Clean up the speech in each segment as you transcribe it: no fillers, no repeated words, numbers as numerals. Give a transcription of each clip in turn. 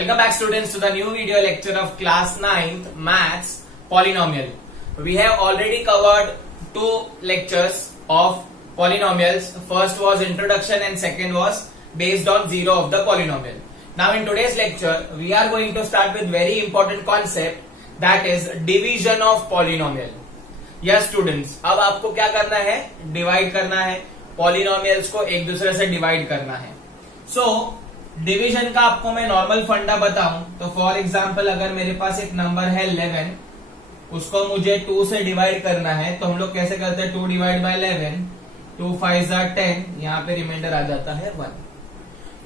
Welcome back students to the new video lecture of class 9th maths polynomial. We have already covered two lectures of polynomials. First was introduction and second was based on zero of the polynomial. Now in today's lecture we are going to start with very important concept, that is division of polynomial. Yes students, अब आपको क्या करना है, divide करना है, polynomials को एक दूसरे से डिवाइड करना है. सो डिवीजन का आपको मैं नॉर्मल फंडा बताऊं तो फॉर एग्जांपल अगर मेरे पास एक नंबर है 11, उसको मुझे 2 से डिवाइड करना है तो हम लोग कैसे करते हैं, 2 डिवाइड बाय 11, 2 5 10, यहाँ पे रिमाइंडर आ जाता है 1.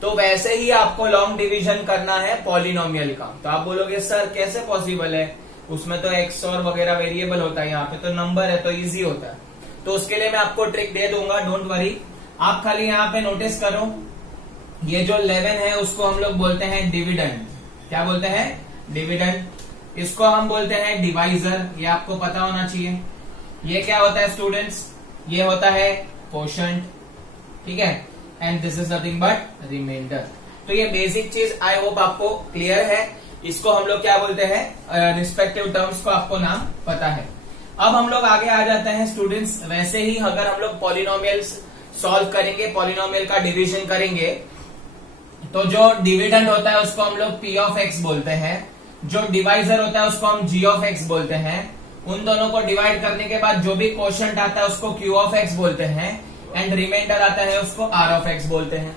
तो वैसे ही आपको लॉन्ग डिवीजन करना है पॉलिनोमियल का. तो आप बोलोगे सर कैसे पॉसिबल है, उसमें तो एक्स और वगैरह वेरिएबल होता है, यहाँ पे तो नंबर है तो इजी होता है. तो उसके लिए मैं आपको ट्रिक दे दूंगा, डोंट वरी. आप खाली यहाँ पे नोटिस करो, ये जो 11 है उसको हम लोग बोलते हैं डिविडेंड. क्या बोलते हैं, डिविडेंड. इसको हम बोलते हैं डिवाइजर, ये आपको पता होना चाहिए. ये क्या होता है स्टूडेंट्स, ये होता है कोशंट, ठीक है, and this is nothing but remainder. तो ये बेसिक चीज आई होप आपको क्लियर है. इसको हम लोग क्या बोलते हैं, रिस्पेक्टिव टर्म्स को आपको नाम पता है. अब हम लोग आगे आ जाते हैं स्टूडेंट्स. वैसे ही अगर हम लोग पॉलिनोमियल्स सॉल्व करेंगे, पॉलिनोमियल का डिवीजन करेंगे, तो जो डिविडेंड होता है उसको हम लोग p ऑफ x बोलते हैं, जो डिवाइजर होता है उसको हम g ऑफ x बोलते हैं. उन दोनों को डिवाइड करने के बाद जो भी कोशंट आता है उसको q ऑफ x बोलते हैं, एंड रिमाइंडर आता है उसको r ऑफ x बोलते हैं.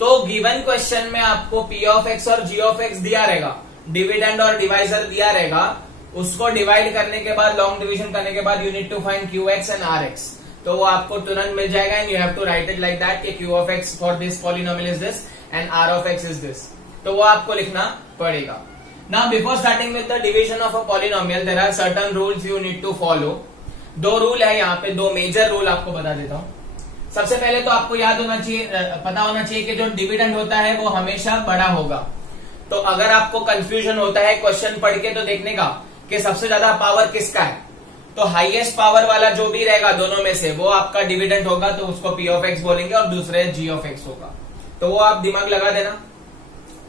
तो गिवन क्वेश्चन में आपको p ऑफ x और g ऑफ x दिया रहेगा, डिविडेंड और डिवाइजर दिया रहेगा. उसको डिवाइड करने के बाद, लॉन्ग डिवीजन करने के बाद, you need to find qx and rx. तो वो आपको तुरंत मिल जाएगा, and you have to write it like that कि q of x for this polynomial is this and r of x is this. तो वो आपको लिखना पड़ेगा. Now before starting with the division of a polynomial there are certain rules you need to follow. 2 rule है यहाँ पे, 2 major rule आपको बता देता हूँ. सबसे पहले तो आपको याद होना चाहिए, पता होना चाहिए कि जो डिविडेंड होता है वो हमेशा बड़ा होगा. तो अगर आपको कंफ्यूजन होता है क्वेश्चन पढ़ के तो देखने का कि सबसे ज्यादा पावर किसका है, तो हाईएस्ट पावर वाला जो भी रहेगा दोनों में से वो आपका डिविडेंड होगा, तो उसको p ऑफ x बोलेंगे, और दूसरे g ऑफ x होगा. तो वो आप दिमाग लगा देना.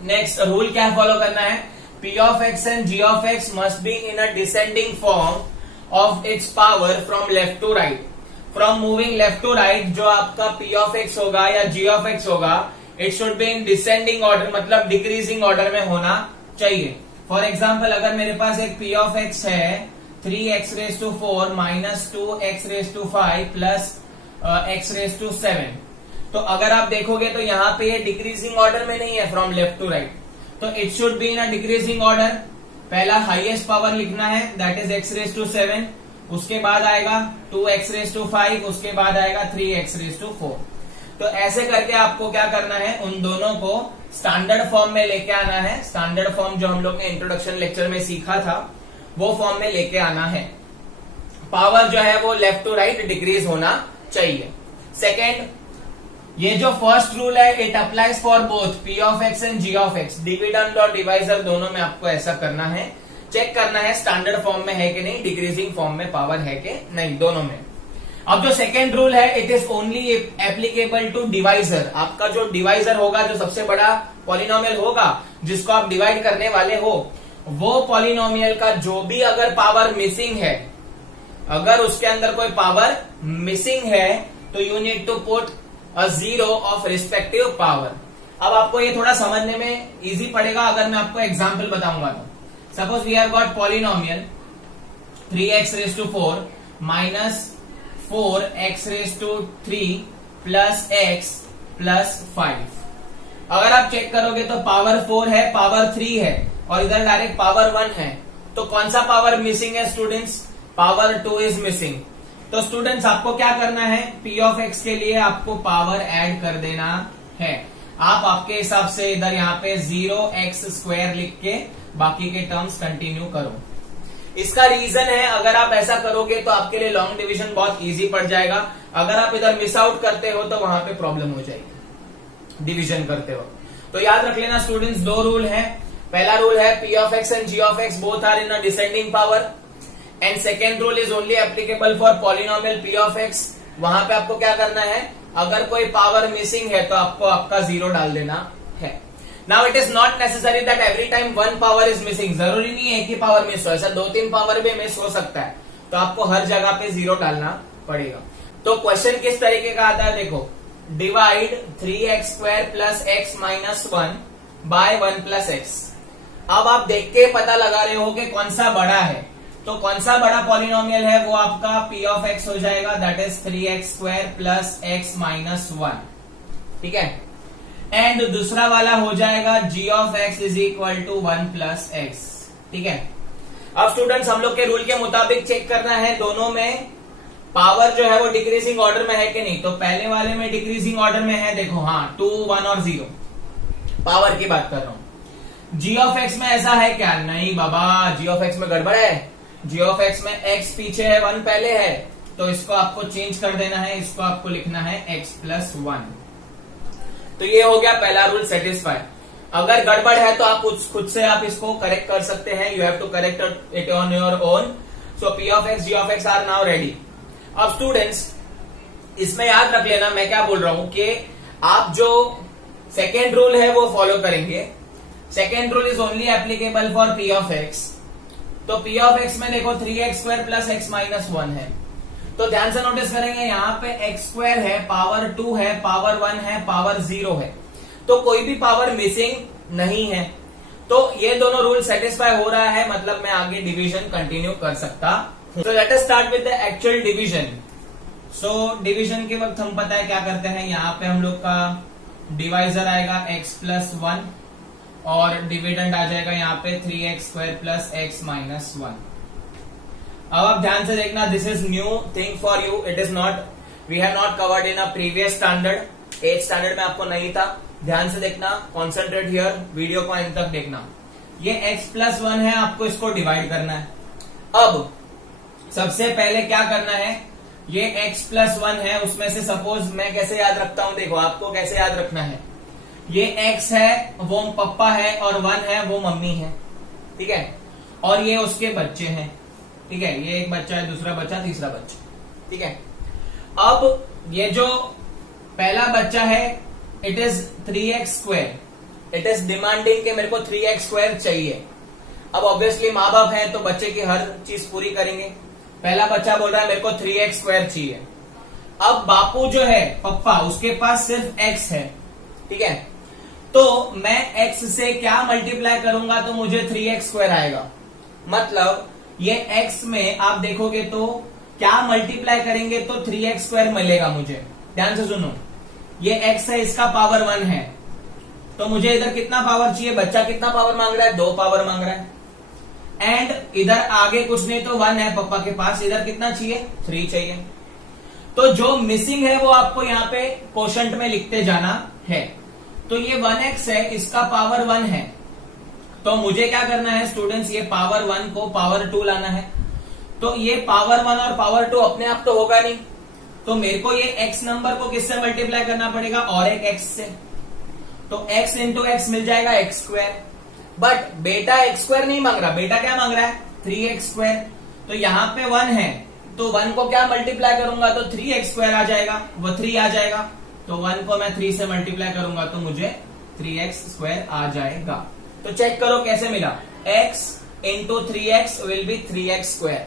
नेक्स्ट रूल क्या फॉलो करना है, p of x and g of x must be in a descending form of its power from left to right. From moving left to right जो आपका p ऑफ x होगा या g of x होगा, it should be in descending order, मतलब decreasing order में होना चाहिए. For example अगर मेरे पास एक p ऑफ x है 3x⁴ minus 2x⁵ plus x⁻⁷. तो अगर आप देखोगे तो यहाँ पे ये डिक्रीजिंग ऑर्डर में नहीं है फ्रॉम लेफ्ट टू राइट, तो it should be in a decreasing order. पहला हाईएस्ट पावर लिखना है, दैट इज x⁻⁷, उसके बाद आएगा 2x⁵, उसके बाद आएगा 3x⁴. तो ऐसे करके आपको क्या करना है, उन दोनों को स्टैंडर्ड फॉर्म में लेके आना है. स्टैंडर्ड फॉर्म जो हम लोग ने इंट्रोडक्शन लेक्चर में सीखा था वो फॉर्म में लेके आना है. पावर जो है वो लेफ्ट टू राइट डिक्रीज होना चाहिए. सेकेंड, ये जो फर्स्ट रूल है it applies for both p of x and g of x. Dividend और डिवाइजर दोनों में आपको ऐसा करना है, चेक करना है स्टैंडर्ड फॉर्म में है कि नहीं, डिक्रीजिंग फॉर्म में पावर है कि नहीं, दोनों में. अब जो सेकेंड रूल है it is only applicable to divisor. आपका जो डिवाइजर होगा, जो सबसे बड़ा पॉलिनोमियल होगा जिसको आप डिवाइड करने वाले हो, वो पॉलिनोमियल का जो भी अगर पावर मिसिंग है, अगर उसके अंदर कोई पावर मिसिंग है, तो you need to put a zero of respective power. अब आपको ये थोड़ा समझने में इजी पड़ेगा अगर मैं आपको एग्जांपल बताऊंगा. तो suppose we have got polynomial 3x⁴ minus 4x⁻³ plus x plus 5. अगर आप चेक करोगे तो पावर 4 है, पावर 3 है, और इधर डायरेक्ट पावर 1 है. तो कौन सा पावर मिसिंग है स्टूडेंट्स, पावर 2 इज मिसिंग. तो स्टूडेंट्स आपको क्या करना है, p ऑफ x के लिए आपको पावर ऐड कर देना है. आप आपके हिसाब से इधर यहाँ पे 0x² लिख के बाकी के टर्म्स कंटिन्यू करो. इसका रीजन है, अगर आप ऐसा करोगे तो आपके लिए लॉन्ग डिवीजन बहुत इजी पड़ जाएगा. अगर आप इधर मिस आउट करते हो तो वहां पे प्रॉब्लम हो जाएगी डिवीजन करते हो. तो याद रख लेना स्टूडेंट्स, 2 रूल है. पहला रूल है p of x and g of x both are in a descending power, and second rule is only applicable for polynomial p of x. वहां पे आपको क्या करना है, अगर कोई पावर मिसिंग है तो आपको आपका 0 डाल देना है. Now it is not necessary that every time one power is missing, जरूरी नहीं है एक ही पावर मिस हो, ऐसा 2-3 पावर भी मिस हो सकता है, तो आपको हर जगह पे 0 डालना पड़ेगा। तो क्वेश्चन किस तरीके का आता है देखो, divide 3x² plus x minus 1 by 1 plus X. अब आप देख के पता लगा रहे हो कि कौन सा बड़ा है, तो कौन सा बड़ा पॉलिनोमियल है, वो आपका p ऑफ x हो जाएगा, that is 3x² plus x minus 1, ठीक है। एंड दूसरा वाला हो जाएगा g of x is equal to 1 plus X, ठीक है। अब स्टूडेंट्स हम लोग के रूल के मुताबिक चेक करना है दोनों में पावर जो है वो डिक्रीजिंग ऑर्डर में है कि नहीं। तो पहले वाले में डिक्रीजिंग ऑर्डर में है, देखो हाँ 2, 1 और 0, पावर की बात कर रहा हूं। g ऑफ x में ऐसा है क्या? नहीं बाबा, g ऑफ x में गड़बड़ है। g ऑफ x में x पीछे है, 1 पहले है, तो इसको आपको चेंज कर देना है, इसको आपको लिखना है x प्लस 1। तो ये हो गया पहला रूल सेटिस्फाई। अगर गड़बड़ है तो आप खुद से आप इसको करेक्ट कर सकते हैं, you have to correct it on your own. So p of x, g of x are now ready. अब स्टूडेंट्स इसमें याद रख लेना मैं क्या बोल रहा हूं कि आप जो सेकेंड रूल है वो फॉलो करेंगे। Second rule is only applicable for p of x। तो p ऑफ x में देखो 3x² प्लस x माइनस 1 है, तो ध्यान से नोटिस करेंगे यहाँ पे x² है, पावर 2 है, पावर 1 है, पावर 0 है, तो कोई भी पावर मिसिंग नहीं है। तो ये दोनों रूल सेटिस्फाई हो रहा है, मतलब मैं आगे डिवीजन कंटिन्यू कर सकता हूं। तो let us start with the actual division. So division के वक्त हम पता है क्या करते हैं, यहाँ पे हम लोग का डिवाइजर आएगा x प्लस 1 और डिविडेंड आ जाएगा यहाँ पे 3x² प्लस x माइनस 1। अब आप ध्यान से देखना, this is new thing for you, it is not, we have not covered in a previous standard. 8th standard में आपको नहीं था। ध्यान से देखना, कॉन्सेंट्रेट हियर, वीडियो को अंत तक देखना। ये x प्लस 1 है, आपको इसको डिवाइड करना है। अब सबसे पहले क्या करना है, ये x प्लस 1 है, उसमें से सपोज मैं कैसे याद रखता हूं, देखो आपको कैसे याद रखना है। ये x है वो पप्पा है और 1 है वो मम्मी है, ठीक है, और ये उसके बच्चे हैं, ठीक है, ये एक बच्चा है, दूसरा बच्चा, तीसरा बच्चा, ठीक है। अब ये जो पहला बच्चा है it is 3x², it is demanding कि मेरे को 3x² चाहिए। अब ऑब्वियसली माँ बाप है तो बच्चे की हर चीज पूरी करेंगे। पहला बच्चा बोल रहा है मेरे को 3x² चाहिए। अब बापू जो है पप्पा, उसके पास सिर्फ x है, ठीक है, तो मैं x से क्या मल्टीप्लाई करूंगा तो मुझे 3x² आएगा। मतलब ये x में आप देखोगे तो क्या मल्टीप्लाई करेंगे तो 3x² मिलेगा मुझे। ध्यान से सुनो, ये x है, इसका पावर 1 है, तो मुझे इधर कितना पावर चाहिए, बच्चा कितना पावर मांग रहा है, 2 पावर मांग रहा है। एंड इधर आगे कुछ नहीं तो 1 है पापा के पास, इधर कितना चाहिए, 3 चाहिए। तो जो मिसिंग है वो आपको यहाँ पे कोशंट में लिखते जाना है। तो ये 1x है, इसका पावर 1 है, तो मुझे क्या करना है स्टूडेंट्स, ये पावर 1 को पावर 2 लाना है। तो ये पावर 1 और पावर 2 अपने आप तो होगा नहीं, तो मेरे को ये x नंबर को किससे मल्टीप्लाई करना पड़ेगा, और एक x से। तो x इंटू एक्स मिल जाएगा x²। बट बेटा x² नहीं मांग रहा, बेटा क्या मांग रहा है, 3x²। तो यहाँ पे 1 है, तो 1 को क्या मल्टीप्लाई करूंगा तो 3x² आ जाएगा, वो 3 आ जाएगा। तो 1 को मैं 3 से मल्टीप्लाई करूंगा तो मुझे 3x² आ जाएगा। तो चेक करो कैसे मिला, x into 3x will B 3x²।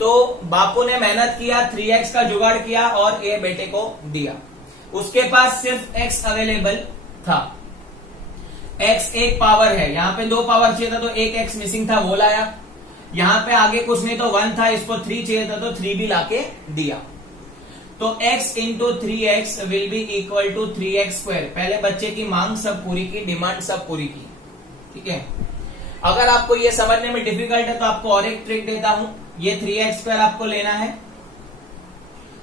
तो बापू ने मेहनत किया, 3x का जुगाड़ किया और ये बेटे को दिया। उसके पास सिर्फ x अवेलेबल था, x एक पावर है, यहाँ पे 2 पावर चाहिए था तो एक x मिसिंग था वो लाया। यहाँ पे आगे कुछ नहीं तो 1 था, इसको 3 चाहिए था तो 3 भी लाके दिया। तो x into 3x will be equal to 3x²। पहले बच्चे की मांग सब पूरी की, डिमांड सब पूरी की, ठीक है। अगर आपको ये समझने में डिफिकल्ट है तो आपको और एक ट्रिक देता हूं, ये 3x² आपको लेना है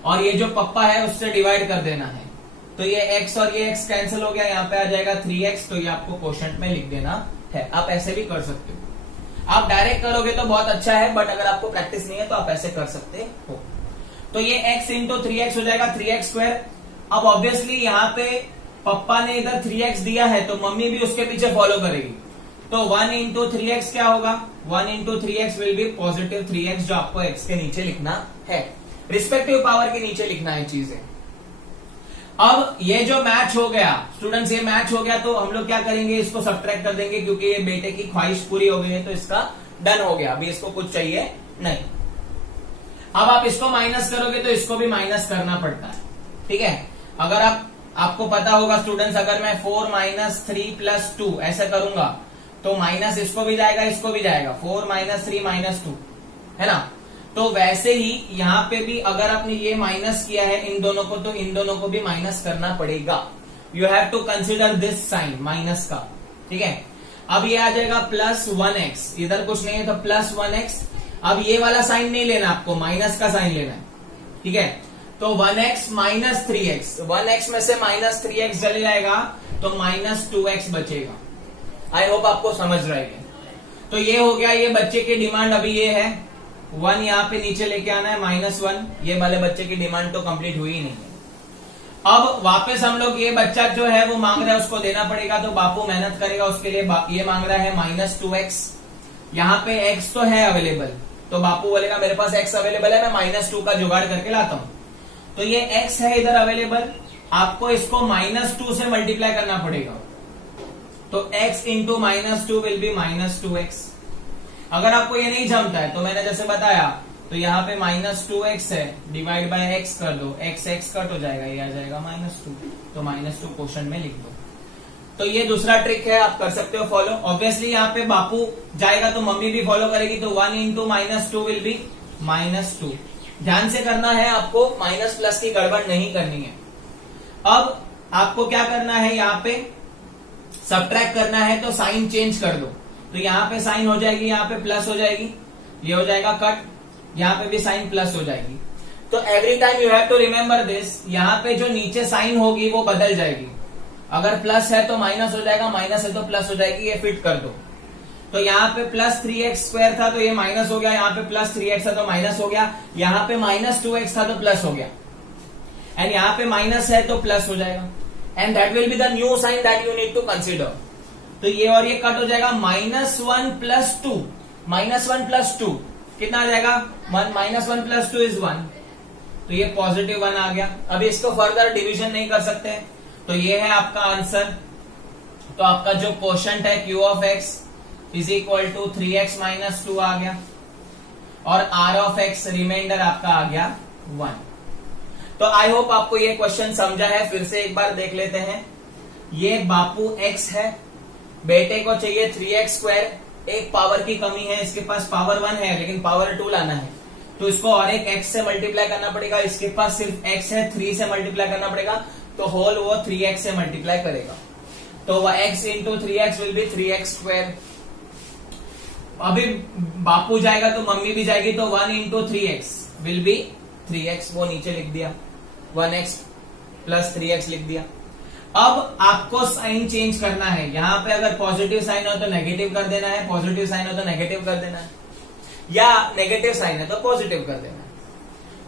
और ये जो पप्पा है उससे डिवाइड कर देना है। तो ये x और ये x कैंसिल हो गया, यहाँ पे आ जाएगा 3x, तो ये आपको क्वोशंट में लिख देना है। आप ऐसे भी कर सकते हो, आप डायरेक्ट करोगे तो बहुत अच्छा है, बट अगर आपको प्रैक्टिस नहीं है तो आप ऐसे कर सकते हो। तो ये x इंटू 3x हो जाएगा 3x²। अब ऑब्वियसली यहाँ पे पप्पा ने इधर 3x दिया है तो मम्मी भी उसके पीछे फॉलो करेगी। तो 1 इंटू 3x क्या होगा, 1 into 3x will B positive 3x, जो आपको x के नीचे लिखना है, रिस्पेक्टिव पावर के नीचे लिखना है चीजें। अब ये जो मैच हो गया स्टूडेंट्स, ये मैच हो गया तो हम लोग क्या करेंगे, इसको सब्ट्रैक्ट कर देंगे क्योंकि ये बेटे की ख्वाहिश पूरी हो गई है तो इसका डन हो गया, अभी इसको कुछ चाहिए नहीं। अब आप इसको माइनस करोगे तो इसको भी माइनस करना पड़ता है, ठीक है। अगर आपको पता होगा स्टूडेंट्स, अगर मैं 4 माइनस 3 प्लस 2 ऐसा करूंगा तो माइनस इसको भी जाएगा, इसको भी जाएगा, 4 माइनस 3 माइनस 2, है ना। तो वैसे ही यहाँ पे भी अगर आपने ये माइनस किया है इन दोनों को, तो इन दोनों को भी माइनस करना पड़ेगा। You have to consider this sign minus का, ठीक है। अब ये आ जाएगा प्लस 1x, इधर कुछ नहीं है तो प्लस 1x। अब ये वाला साइन नहीं लेना आपको, माइनस का साइन लेना है, ठीक है। तो 1x माइनस 3x, 1x में से माइनस 3x चले जाएगा तो माइनस 2x बचेगा। आई होप आपको समझ रहे हैं। तो ये हो गया, ये बच्चे की डिमांड अभी ये है 1 यहाँ पे नीचे लेके आना है -1, ये वाले बच्चे की डिमांड तो कंप्लीट हुई ही नहीं है। अब वापस हम लोग ये बच्चा जो है वो मांग रहा है, उसको देना पड़ेगा, तो बापू मेहनत करेगा उसके लिए। ये मांग रहा है -2x, यहाँ पे x तो है अवेलेबल, तो बापू बोलेगा मेरे पास x अवेलेबल है, मैं -2 का जुगाड़ करके लाता हूं। तो ये x है इधर अवेलेबल, आपको इसको -2 से मल्टीप्लाई करना पड़ेगा, तो x into -2 will be -2x। अगर आपको ये नहीं जमता है तो मैंने जैसे बताया, तो यहाँ पे -2x है, डिवाइड बाय x कर दो, x कट हो जाएगा, ये आ जाएगा -2, तो -2 क्वेश्चन में लिख दो। तो ये दूसरा ट्रिक है, आप कर सकते हो फॉलो। ऑब्वियसली यहाँ पे बापू जाएगा तो मम्मी भी फॉलो करेगी, तो 1 इंटू -2 विल बी -2। ध्यान से करना है आपको, माइनस प्लस की गड़बड़ नहीं करनी है। अब आपको क्या करना है, यहाँ पे सब्ट्रैक्ट करना है, तो साइन चेंज कर दो। तो यहाँ पे साइन हो जाएगी, यहाँ पे प्लस हो जाएगी, ये हो जाएगा कट, यहाँ पे भी साइन प्लस हो जाएगी। तो every time you have to remember this, यहाँ पे जो नीचे साइन होगी वो बदल जाएगी। अगर प्लस है तो माइनस हो जाएगा, माइनस है तो प्लस हो जाएगी, ये फिट कर दो। तो यहाँ पे प्लस 3x² था तो ये माइनस हो गया, यहाँ पे प्लस 3x था तो माइनस हो गया, यहाँ पे -2x था तो प्लस हो गया, एंड यहाँ पे माइनस है तो प्लस हो जाएगा, and that will be the new sign that you need to consider. तो ये और ये कट हो जाएगा, -1 प्लस 2, -1 प्लस 2 कितना आ जाएगा, -1 प्लस 2 इज 1, तो ये पॉजिटिव 1 आ गया। अभी इसको फर्दर डिवीजन नहीं कर सकते, तो ये है आपका आंसर। तो आपका जो क्वोशंट है Q of x is equal to 3x minus 2 आ गया, और R ऑफ x रिमाइंडर आपका आ गया 1। तो आई होप आपको ये क्वेश्चन समझा है। फिर से एक बार देख लेते हैं। ये बापू x है, बेटे को चाहिए 3x², एक पावर की कमी है, इसके पास पावर 1 है लेकिन पावर 2 लाना है, तो इसको और एक x से मल्टीप्लाई करना पड़ेगा। इसके पास सिर्फ x है, 3 से मल्टीप्लाई करना पड़ेगा, तो होल वो 3x से मल्टीप्लाई करेगा, तो वह x into 3x will B 3x²। अभी बापू जाएगा तो मम्मी भी जाएगी, तो 1 into 3x will B 3x, वो नीचे लिख दिया, 1x प्लस 3x लिख दिया। अब आपको साइन चेंज करना है, यहाँ पे अगर पॉजिटिव साइन हो तो नेगेटिव कर देना है, पॉजिटिव साइन हो तो नेगेटिव कर देना है, या नेगेटिव साइन है तो पॉजिटिव कर देना है।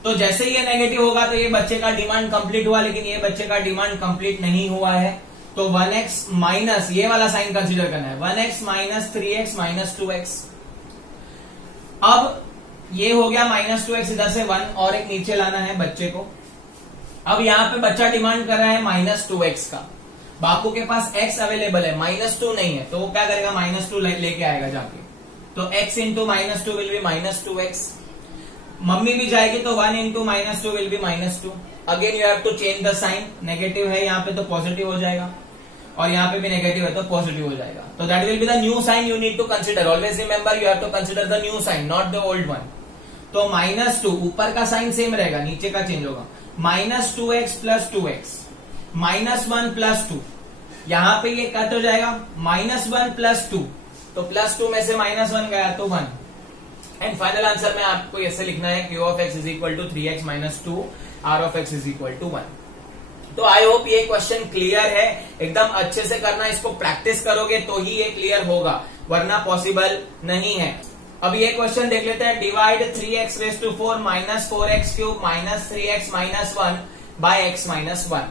तो जैसे ये नेगेटिव होगा तो ये बच्चे का डिमांड कंप्लीट हुआ, लेकिन ये बच्चे का डिमांड कंप्लीट नहीं हुआ है, तो 1x माइनस ये वाला साइन कंसीडर करना है, 1x minus 3x minus 2x। अब ये हो गया -2x, इधर से 1 और एक नीचे लाना है बच्चे को। अब यहाँ पे बच्चा डिमांड कर रहा है -2x का, बापू के पास x अवेलेबल है, -2 नहीं है, तो वो क्या करेगा, -2 लेके आएगा जाके, तो x into -2 will be -2x। Mummy भी जाएगी तो 1 into -2 will be -2। Again you have to change the sign, negative है यहाँ पे तो पॉजिटिव हो जाएगा, और यहाँ पे भी नेगेटिव है तो पॉजिटिव हो जाएगा, तो that will be the new sign you need to consider. Always remember you have to consider the new sign, not the old one. तो -2 ऊपर का साइन सेम रहेगा, नीचे का चेंज होगा, -2x प्लस 2x, -1 प्लस 2, यहाँ पे ये कट हो जाएगा, -1 प्लस 2, तो +2 में से -1 गया तो 1, एंड फाइनल आंसर में आपको ऐसे लिखना है Q of x is equal to 3x minus 2, R of x is equal to 1। तो आई होप ये क्वेश्चन क्लियर है, एकदम अच्छे से करना, इसको प्रैक्टिस करोगे तो ही ये क्लियर होगा, वरना पॉसिबल नहीं है। अब ये क्वेश्चन देख लेते हैं, divide 3x⁴ minus 4x³ minus 3x minus 1 by x minus 1।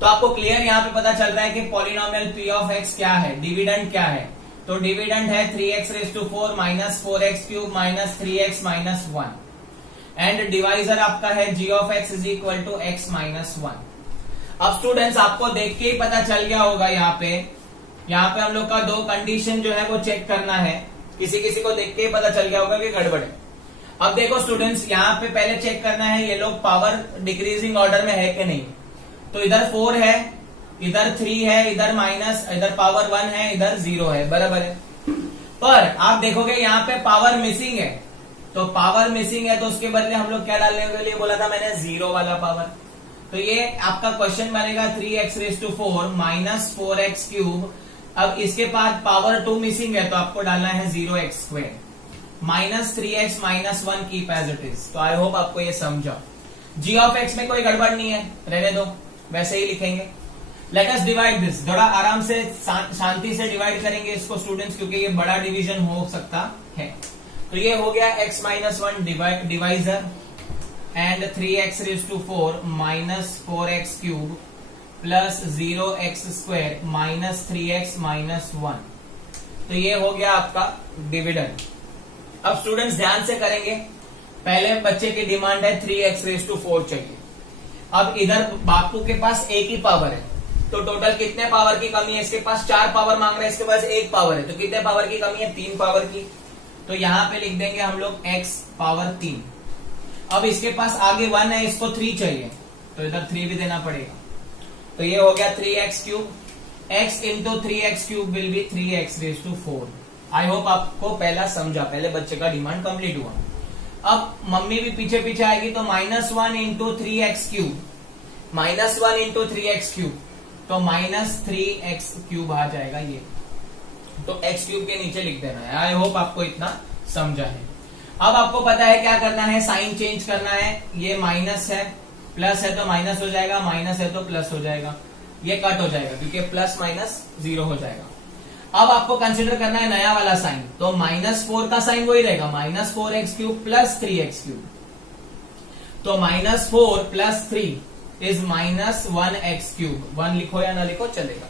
तो आपको क्लियर यहाँ पे पता चल रहा है कि पॉलिनोमियल p ऑफ x क्या है, डिविडेंड क्या है, तो डिविडेंड है 3x⁴ minus 4x³ minus 3x minus 1, and divisor आपका है g of x is equal to x minus 1। अब स्टूडेंट्स आपको देख के ही पता चल गया होगा यहाँ पे हम लोग का दो कंडीशन जो है वो चेक करना है। किसी किसी को देख के ही पता चल गया होगा कि गड़बड़ है। अब देखो स्टूडेंट्स, यहाँ पे पहले चेक करना है ये लोग पावर डिक्रीजिंग ऑर्डर में है कि नहीं। तो इधर 4 है, इधर 3 है, इधर माइनस, इधर पावर 1 है, इधर 0 है, बराबर है। पर आप देखोगे यहाँ पे पावर मिसिंग है, तो पावर मिसिंग है तो उसके बदले हम लोग क्या डालने के लिए बोला था मैंने, 0 वाला पावर। तो ये आपका क्वेश्चन बनेगा 3x⁴ माइनस 4x³ अब इसके बाद पावर 2 मिसिंग है तो आपको डालना है 0x² minus 3x minus 1 keep as it is. तो आई होप आपको ये समझा। g(x) में कोई गड़बड़ नहीं है, रहने दो, वैसे ही लिखेंगे। लेट अस डिवाइड दिस, थोड़ा आराम से शांति से डिवाइड करेंगे इसको स्टूडेंट्स, क्योंकि ये बड़ा डिवीजन हो सकता है। तो ये हो गया x minus 1 divisor and 3x⁴ minus 4x³ plus 0x² minus 3x minus 1। तो ये हो गया आपका डिविडेंड। अब स्टूडेंट्स ध्यान से करेंगे, पहले बच्चे की डिमांड है 3x⁴ चाहिए। अब इधर बापू के पास एक ही पावर है, तो टोटल कितने पावर की कमी है, इसके पास 4 पावर मांग रहे हैं, इसके पास 1 पावर है, तो कितने पावर की कमी है, 3 पावर की। तो यहां पे लिख देंगे हम लोग x पावर 3। अब इसके पास आगे 1 है, इसको 3 चाहिए, तो इधर 3 भी देना पड़ेगा। तो ये हो गया 3x³, x into 3x³ will be 3x⁴। I hope आपको पहला समझा, पहले बच्चे का डिमांड कंप्लीट हुआ। अब मम्मी भी पीछे पीछे आएगी, तो -1 इंटू 3x³, -1 इंटू 3x³, तो -3x³ आ जाएगा ये। तो x³ के नीचे लिख देना है। आई होप आपको इतना समझा है। अब आपको पता है क्या करना है, साइन चेंज करना है। ये माइनस है, प्लस है तो माइनस हो जाएगा, माइनस है तो प्लस हो जाएगा, ये कट हो जाएगा क्योंकि प्लस माइनस 0 हो जाएगा। अब आपको कंसिडर करना है नया वाला साइन, तो -4 का साइन वही रहेगा, -4x³ प्लस 3x³। तो -4 प्लस 3 इज -1x³। 1 लिखो या ना लिखो चलेगा,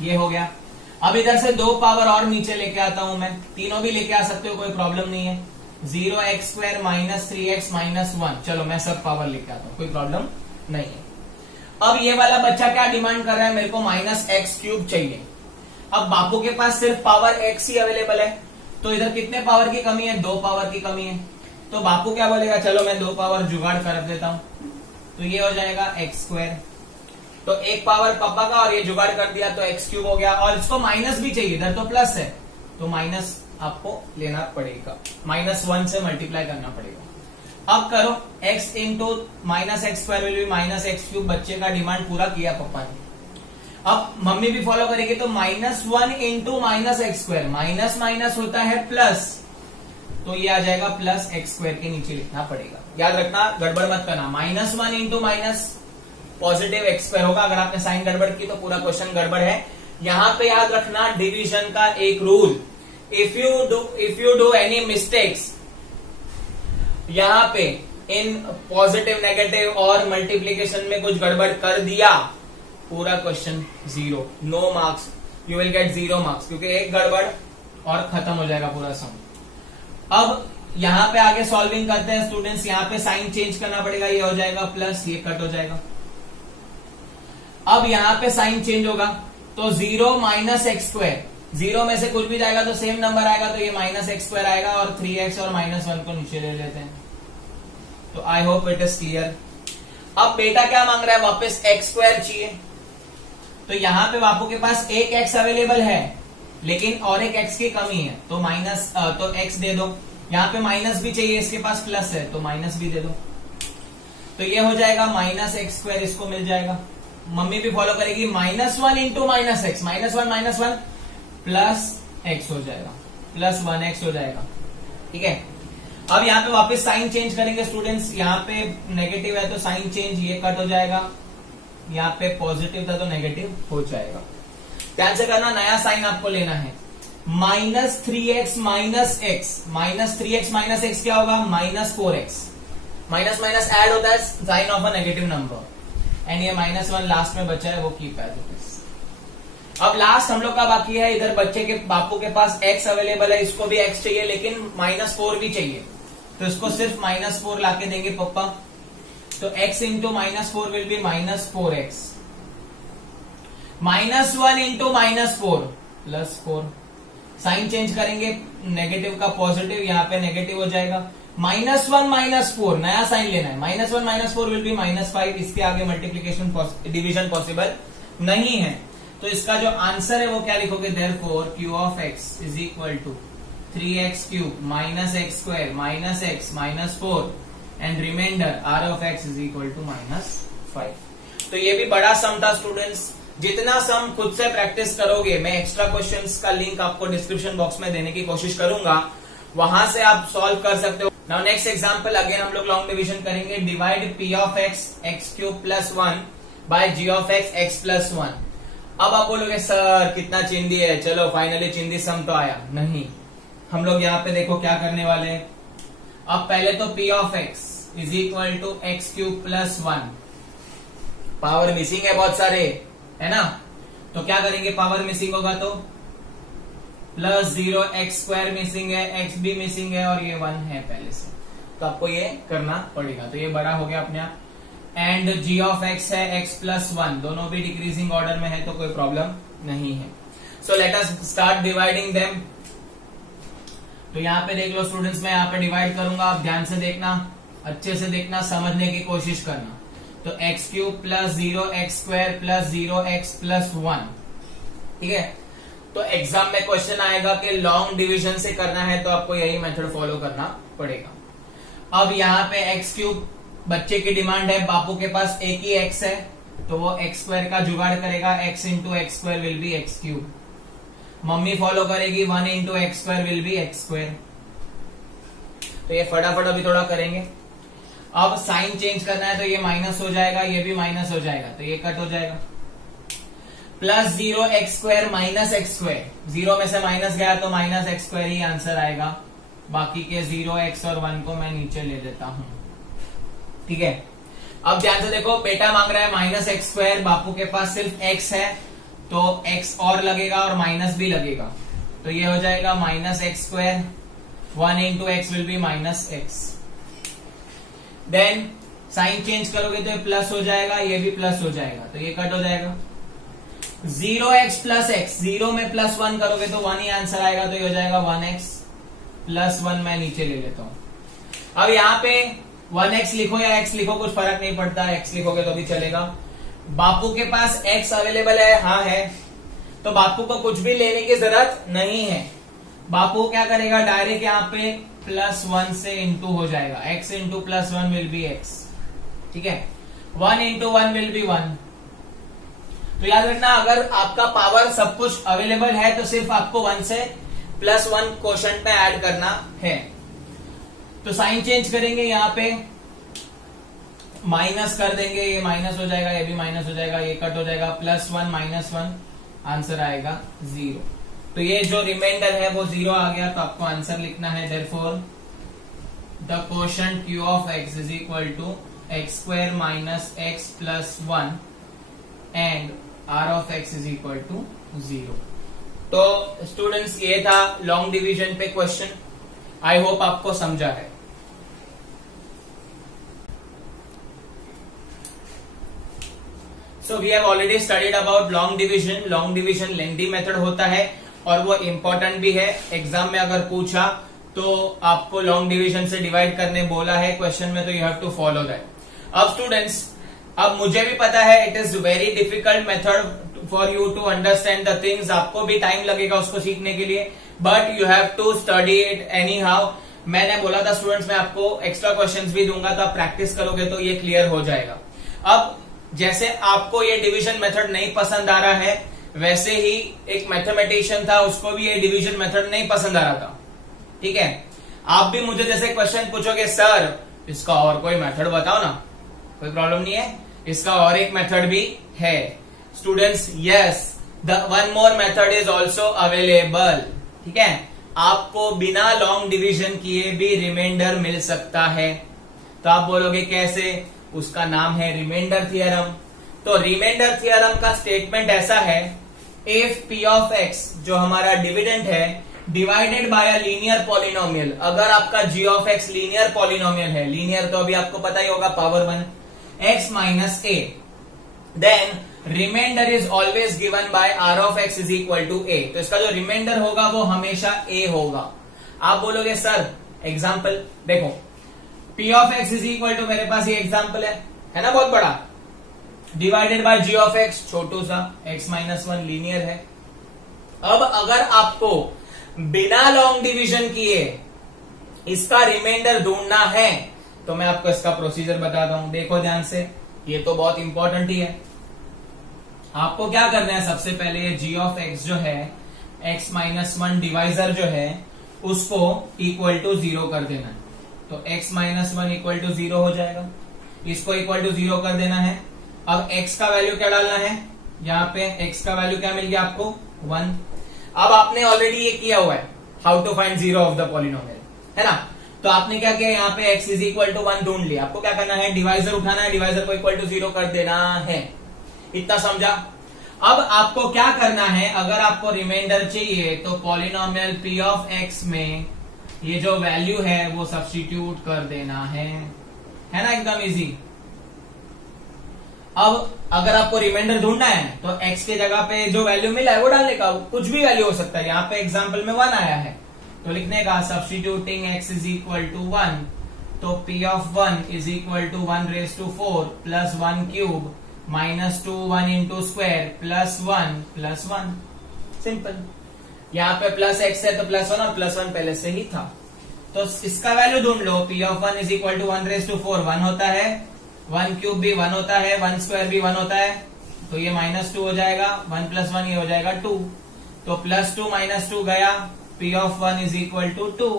ये हो गया। अब इधर से 2 पावर और नीचे लेके आता हूं मैं, तीनों भी लेके आ सकते हो, कोई प्रॉब्लम नहीं है। 0x² माइनस 3x माइनस 1, चलो मैं सब पावर लेके आता हूं, कोई प्रॉब्लम नहीं है। अब ये वाला बच्चा क्या डिमांड कर रहा है, मेरे को -x³ चाहिए। अब बापू के पास सिर्फ पावर x ही अवेलेबल है, तो इधर कितने पावर की कमी है, 2 पावर की कमी है। तो बापू क्या बोलेगा, चलो मैं 2 पावर जुगाड़ कर देता हूं, तो ये हो जाएगा x²। तो 1 पावर पापा का और ये जुगाड़ कर दिया तो x³ हो गया। और इसको माइनस भी चाहिए, इधर तो प्लस है, तो माइनस आपको लेना पड़ेगा, -1 से मल्टीप्लाई करना पड़ेगा। अब करो x into -x² will be -x³। बच्चे का डिमांड पूरा किया पापा ने। अब मम्मी भी फॉलो करेगी, तो -1 इंटू -x², माइनस माइनस होता है प्लस, तो ये आ जाएगा प्लस x² के नीचे लिखना पड़ेगा। याद रखना, गड़बड़ मत करना, -1 इंटू माइनस पॉजिटिव x² होगा। अगर आपने साइन गड़बड़ की तो पूरा क्वेश्चन गड़बड़ है। यहां पे याद रखना डिवीजन का एक rule, if you do any mistakes यहां पे इन पॉजिटिव, नेगेटिव और मल्टीप्लीकेशन में कुछ गड़बड़ कर दिया, पूरा क्वेश्चन 0, no marks, you will get 0 marks, क्योंकि एक गड़बड़ और खत्म हो जाएगा पूरा सम। अब यहां पे आगे सॉल्विंग करते हैं स्टूडेंट्स, यहां पे साइन चेंज करना पड़ेगा, ये हो जाएगा प्लस, ये कट हो जाएगा। अब यहां पे साइन चेंज होगा, तो 0 माइनस x², 0 में से कुछ भी जाएगा तो सेम नंबर आएगा, तो ये -x² आएगा, और 3x और -1 को नीचे ले लेते हैं। तो I hope it is clear. अब बेटा क्या मांग रहा है, वापस x² चाहिए। तो यहां पे बापू के पास एक x अवेलेबल है, लेकिन और एक x की कमी है, तो तो x दे दो। यहाँ पे माइनस भी चाहिए, इसके पास प्लस है, तो माइनस भी दे दो। तो ये हो जाएगा -x², इसको मिल जाएगा। मम्मी भी फॉलो करेगी, -1 इंटू -x, -1 प्लस x हो जाएगा, प्लस 1x हो जाएगा, ठीक है। अब यहाँ पे वापस साइन चेंज करेंगे स्टूडेंट्स, यहाँ पे नेगेटिव है तो साइन चेंज, ये कट हो जाएगा, यहाँ पे पॉजिटिव था तो नेगेटिव हो जाएगा। ध्यान से करना, नया साइन आपको लेना है, -3x minus x, -3x minus x क्या होगा, -4x, माइनस माइनस ऐड होता है, sign of a negative number, and ये -1 लास्ट में बचा है, वो कीप एज इट इज। अब लास्ट हम लोग का बाकी है, इधर बच्चे के बापू के पास x अवेलेबल है, इसको भी x चाहिए, लेकिन -4 भी चाहिए, तो इसको सिर्फ -4 लाके देंगे पापा। तो x into -4 will be -4x, -1 into -4 +4, sign change करेंगे नेगेटिव का पॉजिटिव, यहाँ पे नेगेटिव हो जाएगा, -1 -4 नया साइन लेना है, -1 -4 विल बी -5, इसके आगे मल्टीप्लीकेशन डिवीजन पॉसिबल नहीं है, तो इसका जो आंसर है वो क्या लिखोगे, therefore q of x is equal to 3x³ -x² -x -4 and remainder r of x is equal to -5। तो ये भी बड़ा सम था स्टूडेंट्स, जितना सम खुद से प्रैक्टिस करोगे, मैं एक्स्ट्रा क्वेश्चंस का लिंक आपको डिस्क्रिप्शन बॉक्स में देने की कोशिश करूंगा, वहां से आप सॉल्व कर सकते हो। नाउ नेक्स्ट एग्जांपल अगेन हम लोग लॉन्ग डिवीजन करेंगे, divide p of x x³ + 1 by g of x x + 1। अब आप बोलोगे सर कितना चिंदी है, चलो फाइनली चिंदी सम तो आया, नहीं, हम लोग यहाँ पे देखो क्या करने वाले हैं। अब पहले तो p of x is equal to x³ + 1, power missing है बहुत सारे, है ना, तो क्या करेंगे, पावर मिसिंग होगा तो +0, x² मिसिंग है, x भी मिसिंग है और ये 1 है पहले से, तो आपको ये करना पड़ेगा। तो ये बड़ा हो गया अपने आप, एंड g ऑफ x है x + 1, दोनों भी डिक्रीजिंग ऑर्डर में है तो कोई प्रॉब्लम नहीं है। So let us start dividing them. तो यहाँ पे देख लो स्टूडेंट्स, मैं यहाँ पे डिवाइड करूंगा, आप ध्यान से देखना, अच्छे से देखना, समझने की कोशिश करना। तो x³ + 0 x² + 0 x + 1, ठीक है। तो एग्जाम में क्वेश्चन आएगा कि लॉन्ग डिवीजन से करना है तो आपको यही मेथड फॉलो करना पड़ेगा। अब यहाँ पे x³ बच्चे की डिमांड है, बापू के पास एक ही x है तो वो x² का जुगाड़ करेगा, x into x² will be x³। Mummy follow करेगी 1 into x² will be x²। तो ये फटाफट अभी थोड़ा करेंगे। अब साइन चेंज करना है तो ये माइनस हो जाएगा, ये भी माइनस हो जाएगा, तो ये कट हो जाएगा, +0 x² - x², 0 में से माइनस गया तो -x² ही आंसर आएगा, बाकी के 0 x और 1 को मैं नीचे ले लेता हूं, ठीक है। अब ध्यान से देखो, बेटा मांग रहा है -x², बापू के पास सिर्फ x है तो x और लगेगा और माइनस भी लगेगा, तो ये हो जाएगा -x², 1 into x will be -x। Then sign change करोगे तो ये प्लस हो जाएगा, ये भी प्लस हो जाएगा, तो ये कट हो जाएगा, 0x + x, 0 में +1 करोगे तो 1 ही आंसर आएगा, तो ये हो जाएगा 1x + 1, मैं नीचे ले लेता हूं। अब यहाँ पे 1x लिखो या x लिखो कुछ फर्क नहीं पड़ता, x लिखोगे तो भी चलेगा। बापू के पास x अवेलेबल है, हाँ है, तो बापू को कुछ भी लेने की जरूरत नहीं है। बापू क्या करेगा, डायरेक्ट यहाँ पे +1 से इंटू हो जाएगा, x into +1 will be x, ठीक है, 1 इंटू 1 विल बी 1। तो याद रखना, अगर आपका पावर सब कुछ अवेलेबल है तो सिर्फ आपको 1 से +1 क्वोशंट में ऐड करना है। तो साइन चेंज करेंगे, यहाँ पे माइनस कर देंगे, ये माइनस हो जाएगा, ये भी माइनस हो जाएगा, ये कट हो जाएगा, +1 - 1 आंसर आएगा 0। तो ये जो रिमाइंडर है वो 0 आ गया, तो आपको आंसर लिखना है therefore the quotient q of x is equal to x² - x + 1 and r of x is equal to 0। तो स्टूडेंट्स ये था लॉन्ग डिवीजन पे क्वेश्चन, आई होप आपको समझा है। So we have already studied about long division. Long division lengthy method होता है और वो इम्पोर्टेंट भी है, एग्जाम में अगर पूछा तो आपको लॉन्ग डिवीजन से डिवाइड करने बोला है क्वेश्चन में, तो you have to follow that. अब स्टूडेंट्स, अब मुझे भी पता है it is very difficult method for you to understand the things, आपको भी टाइम लगेगा उसको सीखने के लिए, but you have to study it anyhow. मैंने बोला था स्टूडेंट्स मैं आपको एक्स्ट्रा क्वेश्चंस भी दूंगा, तो आप प्रैक्टिस करोगे तो ये क्लियर हो जाएगा। अब जैसे आपको ये डिवीजन मेथड नहीं पसंद आ रहा है, वैसे ही एक मैथमेटिशियन था, उसको भी ये डिवीजन मेथड नहीं पसंद आ रहा था, ठीक है। आप भी मुझे जैसे क्वेश्चन पूछोगे, सर इसका और कोई मेथड बताओ ना, कोई प्रॉब्लम नहीं है, इसका और एक मेथड भी है। Students yes, the one more method is also available, ठीक है। आपको बिना लॉन्ग डिवीजन किए भी रिमाइंडर मिल सकता है। तो आप बोलोगे कैसे, उसका नाम है रिमाइंडर थियरम। तो रिमाइंडर थियरम का स्टेटमेंट ऐसा है, इफ p ऑफ x जो हमारा डिविडेंड है divided by a linear polynomial, अगर आपका g of x linear polynomial है, लीनियर तो अभी आपको पता ही होगा power 1, x minus a, then remainder is always given by r of x is equal to a। तो इसका जो रिमाइंडर होगा वो हमेशा a होगा। आप बोलोगे सर एग्जाम्पल देखो, p of x is equal to, मेरे पास ये एग्जाम्पल है ना बहुत बड़ा, divided by g of x छोटू सा, x माइनस 1 लीनियर है। अब अगर आपको बिना लॉन्ग डिवीजन किए इसका रिमाइंडर ढूंढना है तो मैं आपको इसका प्रोसीजर बताता हूं, देखो ध्यान से, ये तो बहुत इंपॉर्टेंट ही है। आपको क्या करना है, सबसे पहले ये g ऑफ x जो है, x माइनस 1 डिवाइजर जो है उसको इक्वल टू 0 कर देना है। तो x माइनस 1 इक्वल टू 0 हो जाएगा, इसको इक्वल टू 0 कर देना है। अब x का वैल्यू क्या डालना है, यहाँ पे x का वैल्यू क्या मिल गया आपको 1। अब आपने ऑलरेडी ये किया हुआ है, how to find zero of the polynomial, है ना। तो आपने क्या किया, यहाँ पे x इज इक्वल टू 1 ढूंढ लिया। आपको क्या करना है, डिवाइजर उठाना है, डिवाइजर को इक्वल टू 0 कर देना है। इतना समझा। अब आपको क्या करना है, अगर आपको रिमाइंडर चाहिए तो पॉलिनोमियल p ऑफ x में ये जो वैल्यू है वो सब्स्टिट्यूट कर देना है ना, एकदम इजी। अब अगर आपको रिमाइंडर ढूंढना है तो x के जगह पे जो वैल्यू मिला है वो डालने का, कुछ भी वैल्यू हो सकता है। यहाँ पे एग्जांपल में 1 आया है तो लिखने का substituting x is equal to 1, तो p of 1 is equal to 1 raise to 4 plus 1 cube minus 2 1 into square plus 1 plus 1। Simple. यहाँ पे प्लस x है तो प्लस 1 और प्लस 1 पहले से ही था, तो इसका वैल्यू ढूंढ लो। p of 1 is equal to 1 raise to 4 1 होता है, 1 क्यूब भी 1 होता है, 1 स्क्वायर भी 1 होता है, तो ये माइनस 2 हो जाएगा, 1 प्लस 1 ये हो जाएगा 2, तो प्लस 2 माइनस 2 गया, p of 1 is equal to 2,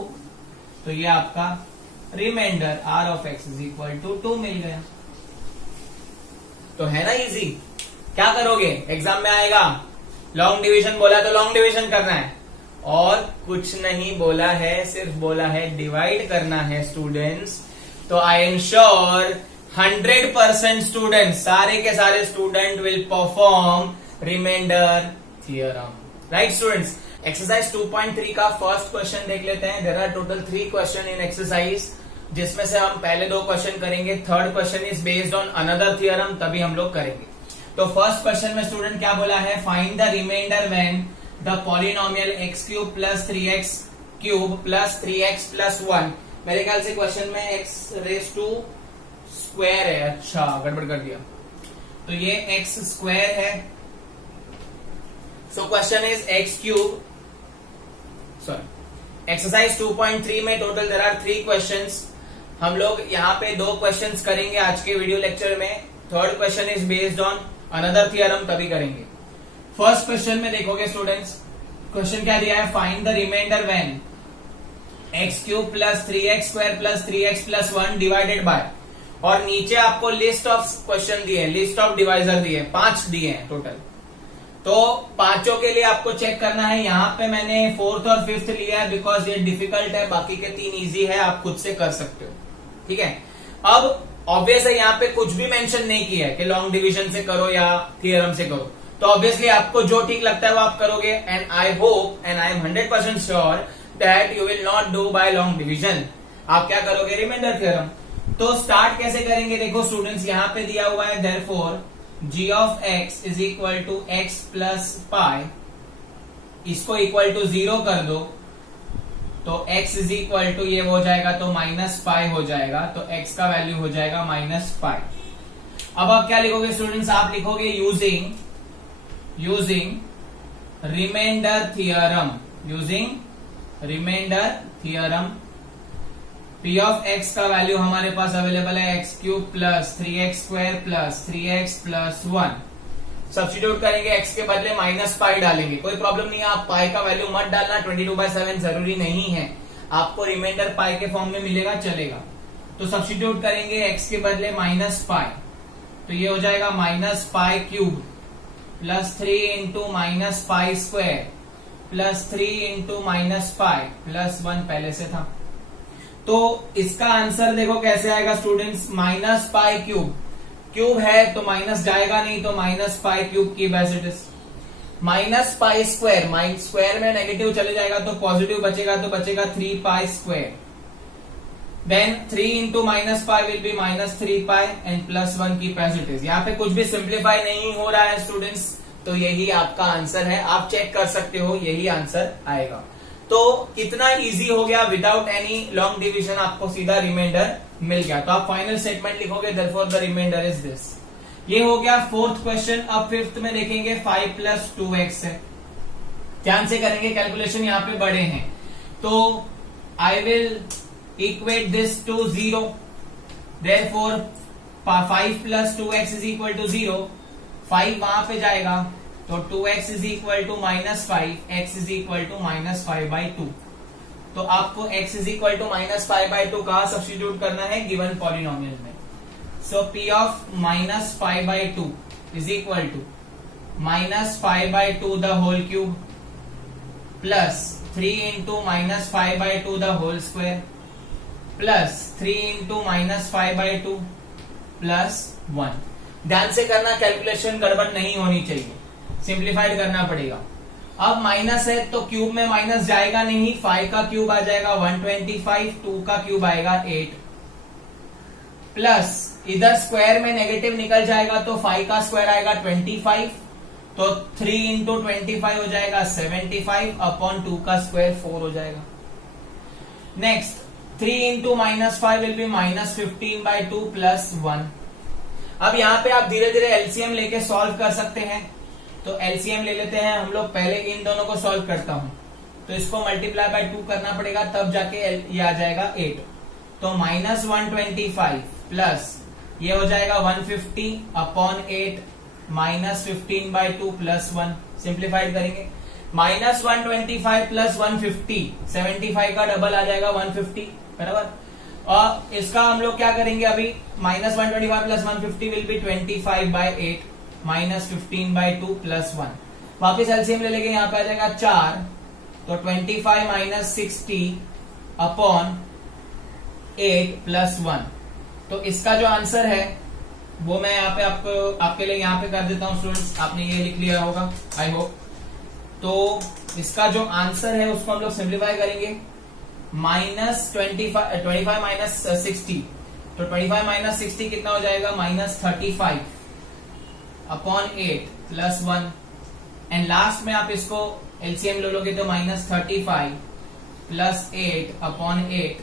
तो ये आपका remainder r of x is equal to 2 मिल गया। तो है ना इजी। क्या करोगे, एग्जाम में आएगा लॉन्ग डिवीजन बोला तो लॉन्ग डिवीजन करना है, और कुछ नहीं बोला है, सिर्फ बोला है डिवाइड करना है स्टूडेंट्स। तो आई एम श्योर 100% स्टूडेंट, सारे के सारे student will perform remainder theorem, right students. Exercise 2.3 का फर्स्ट क्वेश्चन देख लेते हैं। There are total 3 question in exercise, जिसमें से हम पहले 2 क्वेश्चन करेंगे, third question is based on another theorem, तभी हम लोग करेंगे। तो फर्स्ट क्वेश्चन में स्टूडेंट क्या बोला है, find the remainder when the polynomial x cube plus 3x cube plus 3x plus 1। मेरे ख्याल से क्वेश्चन में x रेज टू स्क्वायर है, अच्छा गड़बड़ कर दिया, तो ये x स्क्वायर है। So question is x cube, sorry exercise 2.3 में टोटल देयर आर 3 क्वेश्चंस। हम लोग यहाँ पे 2 क्वेश्चंस करेंगे आज के वीडियो लेक्चर में, third question is based on another theorem, तभी करेंगे। फर्स्ट क्वेश्चन में देखोगे स्टूडेंट्स, क्वेश्चन क्या दिया है, find the remainder when x cube plus 3x square plus 3x plus 1 divided by, और नीचे आपको लिस्ट ऑफ क्वेश्चन दिए हैं, लिस्ट ऑफ डिवाइजर दिए हैं, 5 दिए हैं टोटल। तो पांचों के लिए आपको चेक करना है। यहाँ पे मैंने 4th और 5th लिया है बिकॉज ये डिफिकल्ट है, बाकी के 3 इजी है, आप खुद से कर सकते हो, ठीक है। अब ऑब्वियस है यहाँ पे कुछ भी मेंशन नहीं किया है कि लॉन्ग डिवीजन से करो या थियरम से करो, तो ऑब्वियसली आपको जो ठीक लगता है वो आप करोगे। And I hope and I am 100% sure that you will not do by long division, आप क्या करोगे, रिमाइंडर थियरम। तो स्टार्ट कैसे करेंगे, देखो स्टूडेंट्स यहाँ पे दिया हुआ है therefore g of x is equal to x plus pi, इसको इक्वल टू 0 कर दो, तो x इज इक्वल टू ये हो जाएगा तो माइनस पाई हो जाएगा, तो x का वैल्यू हो जाएगा माइनस पाई। अब आप क्या लिखोगे स्टूडेंट्स, आप लिखोगे using remainder theorem, using remainder theorem p of x का वैल्यू हमारे पास अवेलेबल है x cube plus 3x square plus 3x plus 1। Substitute करेंगे, x के बदले माइनस पाई डालेंगे, कोई प्रॉब्लम नहीं है, आप पाई का वैल्यू मत डालना, 22/7 जरूरी नहीं है, आपको रिमाइंडर पाई के फॉर्म में मिलेगा, चलेगा। तो सब्स्टिट्यूट करेंगे x के बदले माइनस पाई, तो ये हो जाएगा minus pi cube plus 3 into minus pi square plus 3 into minus pi plus 1 पहले से था। तो इसका आंसर देखो कैसे आएगा students, minus pi cube, cube है तो माइनस जाएगा नहीं, तो माइनस पाई क्यूब की basis, minus pi square, square में नेगेटिव चले जाएगा तो पॉजिटिव बचेगा, तो बचेगा 3 pi square. Then 3 into minus pi will be minus 3 pi and plus 1 keep as it is. यहाँ पे कुछ भी सिंप्लीफाई नहीं हो रहा है स्टूडेंट्स, तो यही आपका आंसर है, आप चेक कर सकते हो, यही आंसर आएगा। तो कितना इजी हो गया, विदाउट एनी लॉन्ग डिवीजन आपको सीधा रिमाइंडर मिल गया। तो आप फाइनल स्टेटमेंट लिखोगे therefore the remainder is this. ये हो गया फोर्थ क्वेश्चन। अब फिफ्थ में देखेंगे 5 प्लस 2x है। ध्यान से करेंगे, कैलकुलेशन यहाँ पे बड़े हैं, तो I will equate this to 0, therefore 5 plus 2x is equal to 0। 5 वहां पे जाएगा तो 2x is equal to -5, x is equal to -5/2। तो आपको x इज इक्वल टू -5/2 कहा सब्स्टिट्यूट करना है गिवन पॉलिनोमियल में। So p of -5/2 is equal to -5/2 the whole cube plus 3 into -5/2 the whole square plus 3 into -5/2 plus 1। ध्यान से करना, calculation गड़बड़ नहीं होनी चाहिए, सिंप्लीफाइड करना पड़ेगा। अब माइनस है तो क्यूब में माइनस जाएगा नहीं, 5 का क्यूब आ जाएगा 125, 2 का क्यूब आएगा 8 प्लस इधर स्क्वायर में नेगेटिव निकल जाएगा तो 5 का स्क्वायर आएगा 25, तो 3 इंटू 25 हो जाएगा 75 अपॉन 2 का स्क्वायर 4 हो जाएगा। Next 3 into -5 will be -15/2 plus 1। अब यहाँ पे आप धीरे धीरे एलसीएम लेके सॉल्व कर सकते हैं, तो एलसीएम ले लेते हैं हम लोग। पहले इन दोनों को सॉल्व करता हूं, तो इसको मल्टीप्लाई बाय 2 करना पड़ेगा, तब जाके ये आ जाएगा 8। तो -125 प्लस ये हो जाएगा 150 अपॉन 8 -15/2 प्लस 1। सिंप्लीफाइड करेंगे, -125 प्लस 150, 75 का डबल आ जाएगा 150, बराबर। और इसका हम लोग क्या करेंगे अभी, -125 प्लस 150 विल बी 25/8 -15/2 प्लस 1। वापिस एलसीएम ले लेंगे, यहाँ पे आ जाएगा 4, तो 25 - 60 अपॉन 8 प्लस 1। तो इसका जो आंसर है वो मैं यहाँ पे आपके लिए यहाँ पे कर देता हूँ स्टूडेंट्स, आपने ये लिख लिया होगा आई होप। तो इसका जो आंसर है उसको हम लोग सिंप्लीफाई करेंगे, -25 - 60, तो 25 - 60 कितना हो जाएगा, -35 अपॉन 8 प्लस 1। एंड लास्ट में आप इसको एलसीएम ले लोगे तो -35 प्लस 8 अपॉन 8,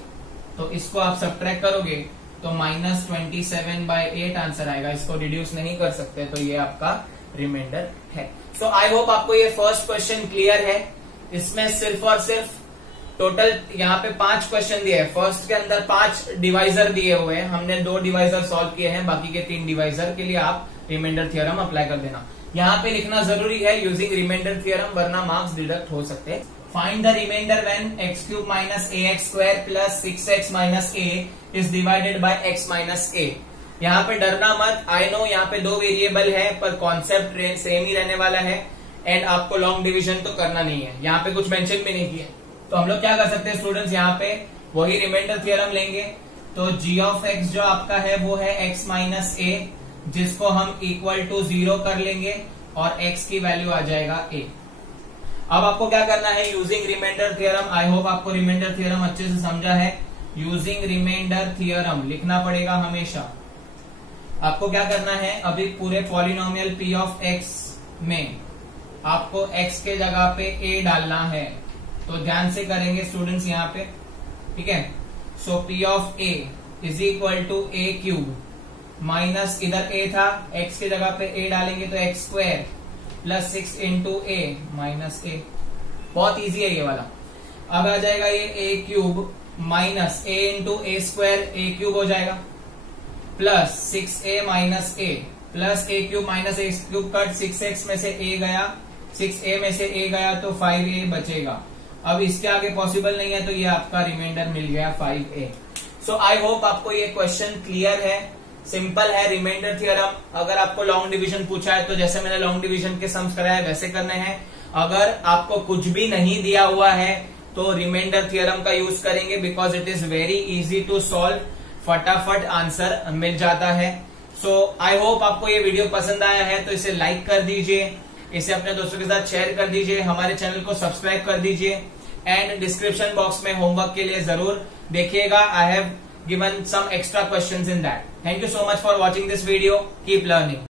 तो इसको आप सब्ट्रैक्ट करोगे तो -27/8 आंसर आएगा। इसको रिड्यूस नहीं कर सकते, तो ये आपका रिमाइंडर है। सो आई होप आपको ये फर्स्ट क्वेश्चन क्लियर है। इसमें सिर्फ और सिर्फ टोटल यहाँ पे 5 क्वेश्चन दिए हैं। फर्स्ट के अंदर 5 डिवाइजर दिए हुए हैं, हमने 2 डिवाइजर सॉल्व किए हैं, बाकी के 3 डिवाइजर के लिए आप रिमाइंडर थ्योरम अप्लाई कर देना। यहाँ पे लिखना जरूरी है यूजिंग रिमाइंडर थ्योरम, वरना मार्क्स डिडक्ट हो सकते हैं। Find the remainder when x³ - ax² plus 6x - a is divided by x - a। यहाँ पे डरना मत, आई नो यहाँ पे 2 वेरिएबल है, पर कॉन्सेप्ट सेम ही रहने वाला है एंड आपको लॉन्ग डिवीजन तो करना नहीं है। यहाँ पे कुछ मेंशन भी नहीं किया, तो हम लोग क्या कर सकते हैं स्टूडेंट्स, यहाँ पे वही रिमाइंडर थ्योरम लेंगे। तो g ऑफ x जो आपका है वो है x - a, जिसको हम इक्वल टू 0 कर लेंगे और x की वैल्यू आ जाएगा a। अब आपको क्या करना है, using remainder theorem, I hope आपको रिमाइंडर थ्योरम अच्छे से समझा है। यूजिंग रिमाइंडर थ्योरम लिखना पड़ेगा हमेशा। आपको क्या करना है, अभी पूरे पॉलिनोमियल p ऑफ x में आपको x के जगह पे a डालना है, तो ध्यान से करेंगे स्टूडेंट्स यहाँ पे, ठीक है। So p of a is equal to a³ minus इधर a था, x के जगह पे a डालेंगे तो x² plus 6 into a minus a। बहुत इजी है ये वाला। अब आ जाएगा ये a³ minus a into a² a³ हो जाएगा plus 6a minus a plus a³ minus a³ cut 6x में से a गया, 6a में से a गया तो 5a बचेगा। अब इसके आगे पॉसिबल नहीं है, तो ये आपका रिमाइंडर मिल गया 5a। सो आई होप आपको ये क्वेश्चन क्लियर है, सिंपल है रिमाइंडर थ्योरम। अगर आपको लॉन्ग डिवीजन पूछा है तो जैसे मैंने लॉन्ग डिवीजन के सम्स कराया वैसे करने हैं। अगर आपको कुछ भी नहीं दिया हुआ है तो रिमाइंडर थ्योरम का यूज करेंगे, because it is very easy to solve, फटाफट आंसर मिल जाता है। सो आई होप आपको ये वीडियो पसंद आया है, तो इसे लाइक कर दीजिए, इसे अपने दोस्तों के साथ शेयर कर दीजिए, हमारे चैनल को सब्सक्राइब कर दीजिए एंड डिस्क्रिप्शन बॉक्स में होमवर्क के लिए जरूर देखिएगा। I have given some extra questions in that. Thank you so much for watching this video. Keep learning.